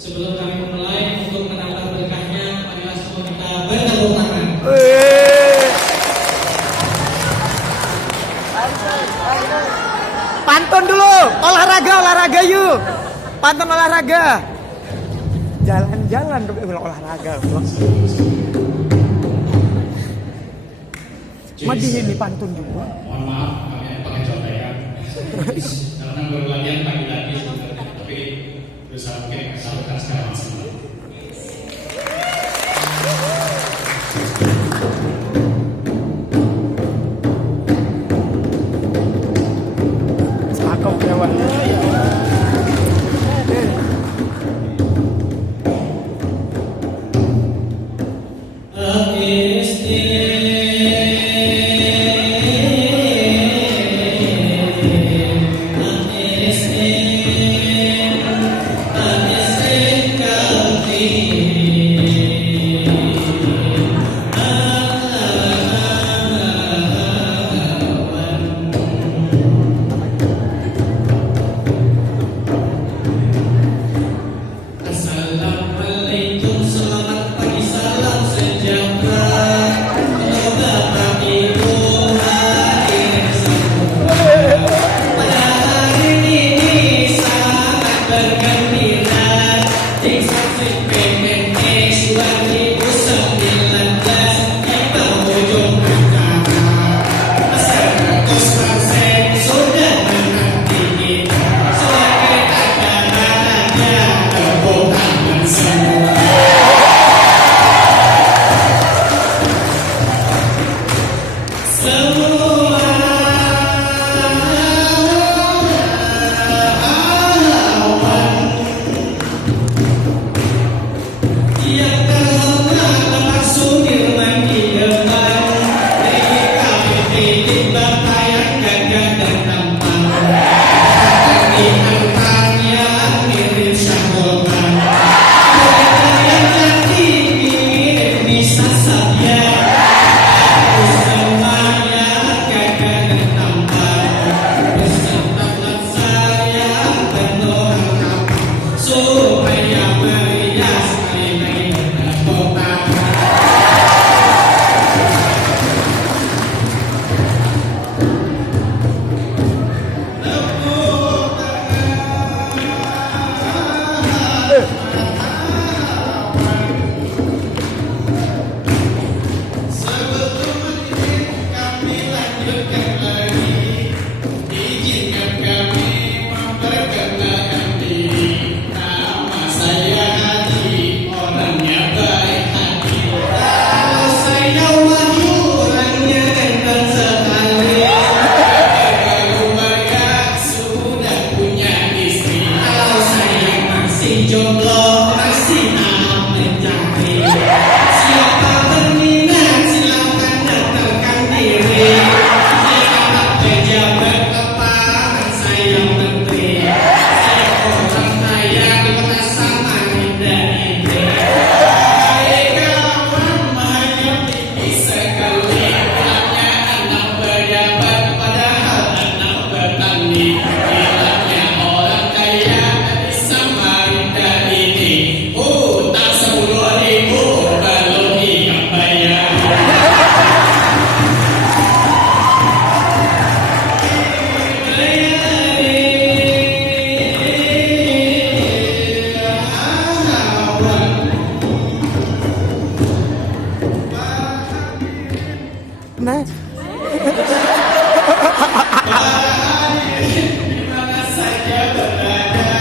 Sebelum kami memulai untuk menambah berkahnya, marilah semua kita bertepuk tangan. Pantun dulu, olahraga yuk. Pantun olahraga. Jalan-jalan olahraga. Madi ini pantun juga. Mohon maaf, kami pakai contekan. Karena baru latihan pagi-pagi sebenarnya, tapi berusaha mungkin salurkan secara maksimal. Cakep ya, Pak. Assalamualaikum, selamat pagi, salam sejahtera. Semoga pagi Tuhan semua. Pada hari ini sangat bergembira di saksi PPNS 2019 yang berujung acara 100% sudah menanti kita sebagai tanda bahagia. Tepuk tangan semua. Semua yang terhormat Bapak Sudirman di depan, DKPP di Batayan gagah dan tampan, di antaranya mirip Syahulman, yang jadi mirip bisa saja. Semuanya gagah dan tampan, beserta saya penuh harapan supaya meriah sekali lagi bertepuk tangan. Kami lanjutkan lagi, izinkan kami memperkenalkan diri. Nama saya Haji, orangnya baik hati. Kalau saya Wahyu, orangnya ganteng sekali. Keluarga sudah punya istri. Kalau saya masih jomblo, masih amat mencari. Siapa berminat silakan daftarkan diri. Saya pejabat kepala, saya menteri. Saya orang kaya di kota Samarinda ini. Hai kawan, mengerti sekali. Bilangnya anak pejabat, padahal anak petani. Bilangnya orang kaya di Samarinda ini. Utang 10.000 belum ia bayar. Nah, Dimana saja berada,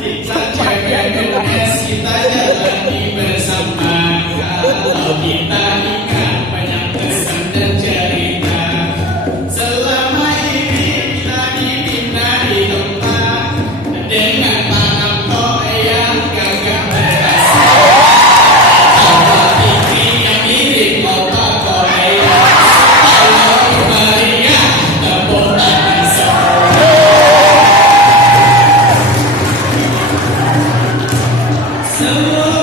kita jaga progres, kita jalani bersama. Kalau kita ingat banyak kesan dan cerita, selama ini kita dibina di tempat dengan para tokoh yang gagah berasa. Tawa TV yang mirip kota Korea. Kalau meriah, tepuk tangan semua. Semua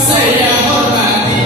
Saya hormati,